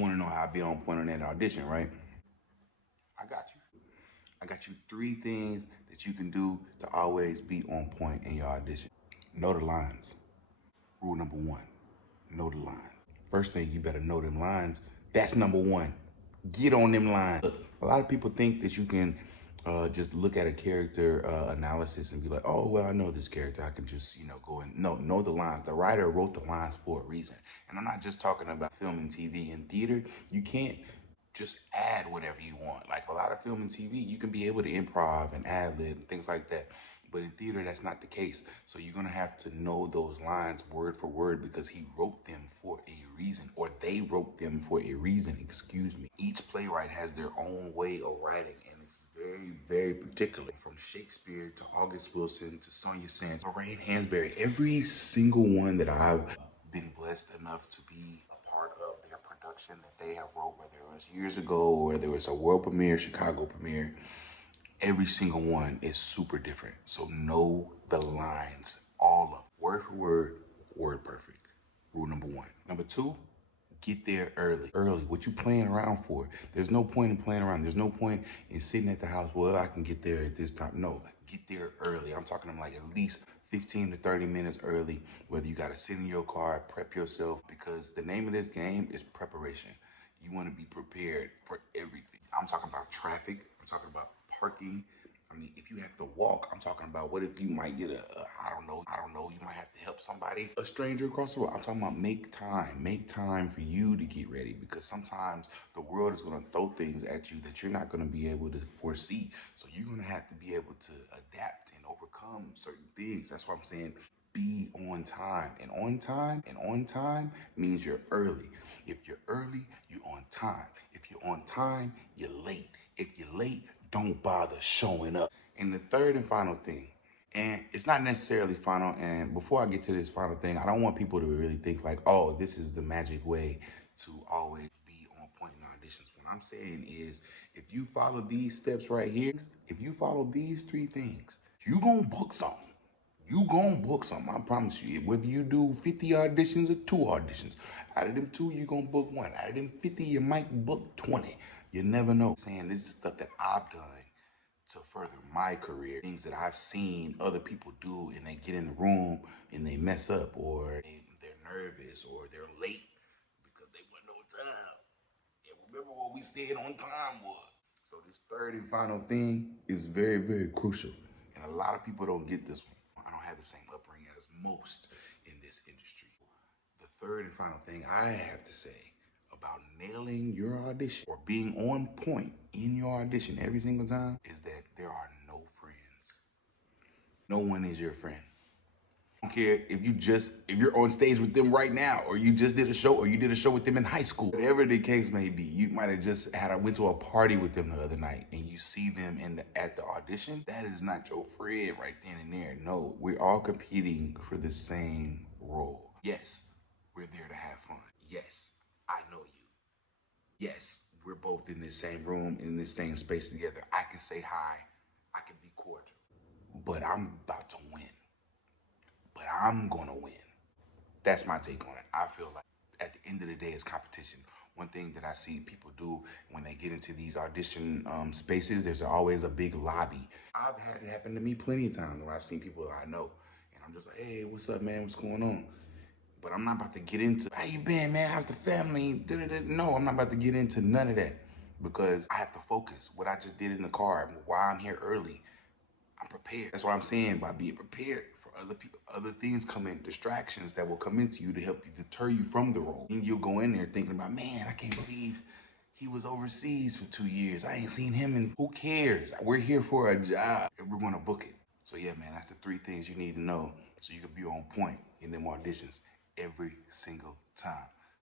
You want to know how I be on point on that audition, right? I got you. I got you 3 things that you can do to always be on point in your audition. Know the lines. Rule number 1, know the lines. First thing, you better know them lines. That's number 1. Get on them lines. Look, a lot of people think that you can just look at a character analysis and be like, oh, well, I know this character. I can just, go and no, know the lines. The writer wrote the lines for a reason. And I'm not just talking about film and TV and theater. You can't just add whatever you want. Like a lot of film and TV, you can be able to improv and ad lib and things like that. But in theater, that's not the case. So you're gonna have to know those lines word for word because he wrote them for a reason, or they wrote them for a reason, excuse me. Each playwright has their own way of writing, and it's very, very particular. From Shakespeare to August Wilson to Sonia Sands, Lorraine Hansberry, every single one that I've been blessed enough to be a part of their production that they have wrote, whether it was years ago or whether it was a world premiere, Chicago premiere, every single one is super different. So know the lines, all of them, word for word, word perfect. Rule number 1. Number 2, get there early. Early. What you playing around for? There's no point in playing around. There's no point in sitting at the house. Well, I can get there at this time. No, get there early. I'm talking like at least 15 to 30 minutes early. Whether you got to sit in your car, prep yourself, because the name of this game is preparation. You want to be prepared for everything. I'm talking about traffic. I'm talking about parking. I mean, if you have to walk, I'm talking about what if you might get I don't know, you might have to help somebody, a stranger across the road. I'm talking about make time for you to get ready, because sometimes the world is going to throw things at you that you're not going to be able to foresee. So you're going to have to be able to adapt and overcome certain things. That's why I'm saying be on time. And on time means you're early. If you're early, you're on time. If you're on time, you're late. If you're late, don't bother showing up. And the third and final thing, and it's not necessarily final, and before I get to this final thing, I don't want people to really think like, oh, this is the magic way to always be on point in auditions. What I'm saying is, if you follow these steps right here, if you follow these 3 things, you gonna book something. You gonna book something, I promise you. Whether you do 50 auditions or 2 auditions, out of them 2, you gonna book 1. Out of them 50, you might book 20. You never know. Saying this is stuff that I've done to further my career. Things that I've seen other people do, and they get in the room and they mess up, or they're nervous, or they're late because they wasn't on time. And remember what we said on time was. So this third and final thing is very, very crucial. And a lot of people don't get this one. I don't have the same upbringing as most in this industry. The third and final thing I have to say about nailing your audition or being on point in your audition every single time is that there are no friends. No one is your friend. I don't care if you're on stage with them right now, or you just did a show, or you did a show with them in high school. Whatever the case may be, you might have just went to a party with them the other night, and you see them at the audition. That is not your friend right then and there. No, we're all competing for the same role. Yes, we're there to have fun. Yes, I know you. Yes, we're both in this same room, in this same space together. I can say hi. I can be cordial. But I'm about to win. But I'm gonna win. That's my take on it. I feel like at the end of the day, it's competition. One thing that I see people do when they get into these audition spaces, there's always a big lobby. I've had it happen to me plenty of times where I've seen people that I know, and I'm just like, hey, what's up, man? What's going on? But I'm not about to get into, how you been, man? How's the family? No, I'm not about to get into none of that, because I have to focus. What I just did in the car, why I'm here early, I'm prepared. That's what I'm saying by being prepared for other people. Other things come in, distractions that will come into you to help you deter you from the role. And you'll go in there thinking about, man, I can't believe he was overseas for 2 years. I ain't seen him, and who cares? We're here for a job and we're gonna book it. So yeah, man, that's the 3 things you need to know so you can be on point in them auditions every single time.